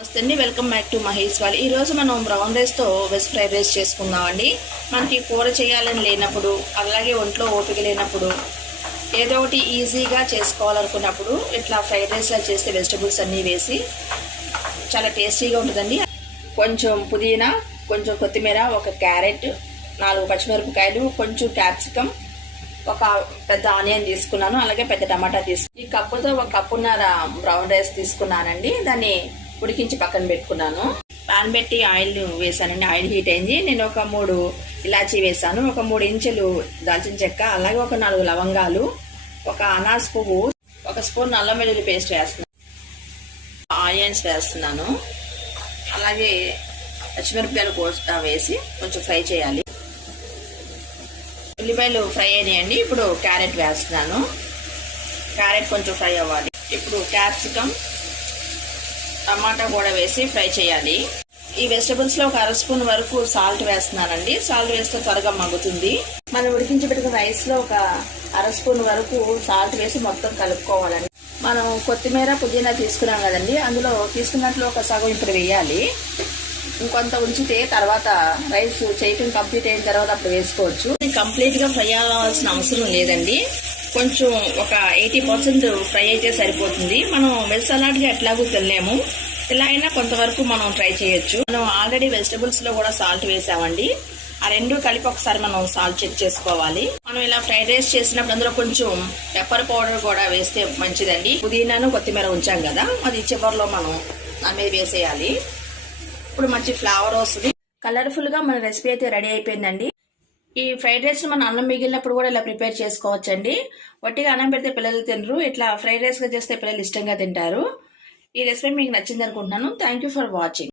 నమస్తే అండి, welcome back to Mahesh వాళ్ళు. ఈరోజు మనం బ్రౌన్ రైస్తో వెజ్ ఫ్రైడ్ రైస్ చేసుకుందామండి. మనకి కూర చేయాలని లేనప్పుడు, అలాగే ఒంట్లో ఓపిక లేనప్పుడు, ఏదో ఒకటి ఈజీగా చేసుకోవాలనుకున్నప్పుడు ఇట్లా ఫ్రైడ్ రైస్లా చేస్తే వెజిటబుల్స్ అన్నీ వేసి చాలా టేస్టీగా ఉంటుందండి. కొంచెం పుదీనా, కొంచెం కొత్తిమీర, ఒక క్యారెట్, 4 పచ్చిమిరపకాయలు, కొంచెం క్యాప్సికమ్, ఒక పెద్ద ఆనియన్ తీసుకున్నాను, అలాగే పెద్ద టమాటా తీసుకున్నాను. ఈ కప్పుతో 1 కప్పున్నర బ్రౌన్ రైస్ తీసుకున్నానండి. దాన్ని ఉడికించి పక్కన పెట్టుకున్నాను. పాన్ పెట్టి ఆయిల్ వేసానండి. ఆయిల్ హీట్ అయింది. నేను ఒక 3 ఇలాచీ వేసాను, ఒక 3 ఇంచులు దాల్చిన చెక్క, అలాగే ఒక 4 లవంగాలు, ఒక అనాస్ పువ్వు, ఒక స్పూన్ అల్లం వెల్లుల్లి పేస్ట్ వేస్తున్నాను. ఆనియన్స్ వేస్తున్నాను, అలాగే పచ్చిమిరపకాయలు వేసి కొంచెం ఫ్రై చేయాలి. ఉల్లిపాయలు ఫ్రై అయినాయండి. ఇప్పుడు క్యారెట్ వేస్తున్నాను. క్యారెట్ కొంచెం ఫ్రై అవ్వాలి. ఇప్పుడు క్యాప్సికమ్, టమాటా కూడా వేసి ఫ్రై చేయాలి. ఈ వెజిటబుల్స్లో ఒక 1/2 స్పూన్ వరకు సాల్ట్ వేస్తున్నానండి. సాల్ట్ వేస్తే త్వరగా మగ్గుతుంది. మనం ఉడికించి పెట్టుకున్న రైస్లో ఒక 1/2 స్పూన్ వరకు సాల్ట్ వేసి మొత్తం కలుపుకోవాలండి. మనం కొత్తిమీర, పుదీనా తీసుకున్నాం కదండి, అందులో తీసుకున్నట్లు ఒక సగం ఇప్పుడు వేయాలి. ఇంకొంత ఉంచితే తర్వాత రైస్ చేయటం కంప్లీట్ అయిన తర్వాత అప్పుడు వేసుకోవచ్చు. కంప్లీట్గా ఫ్రై అవ్వాల్సిన అవసరం లేదండి. కొంచెం ఒక 80% ఫ్రై అయితే సరిపోతుంది. మనం వెజ్ సలాడ్గా ఎట్లాగూ తినలేము, ఇలా అయినా కొంతవరకు మనం ట్రై చేయొచ్చు. మనం ఆల్రెడీ వెజిటబుల్స్లో కూడా సాల్ట్ వేసామండి. ఆ 2 కలిపి ఒకసారి మనం సాల్ట్ చెక్ చేసుకోవాలి. మనం ఇలా ఫ్రైడ్ రైస్ చేసినప్పుడు అందులో కొంచెం పెప్పర్ పౌడర్ కూడా వేస్తే మంచిదండి. పుదీనాను, కొత్తిమీర ఉంచాం కదా, అది చివరిలో మనం దాని మీద వేసేయాలి. ఇప్పుడు మంచి ఫ్లేవర్ వస్తుంది. కలర్ఫుల్గా మన రెసిపీ అయితే రెడీ అయిపోయిందండి. ఈ ఫ్రైడ్ రైస్ మన అన్నం మిగిలినప్పుడు కూడా ఇలా ప్రిపేర్ చేసుకోవచ్చండి. వట్టిగా అన్నం పెడితే పిల్లలు తినరు, ఇట్లా ఫ్రైడ్ రైస్గా చేస్తే పిల్లలు ఇష్టంగా తింటారు. ఈ రెసిపీ మీకు నచ్చింది అనుకుంటున్నాను. Thank you for watching.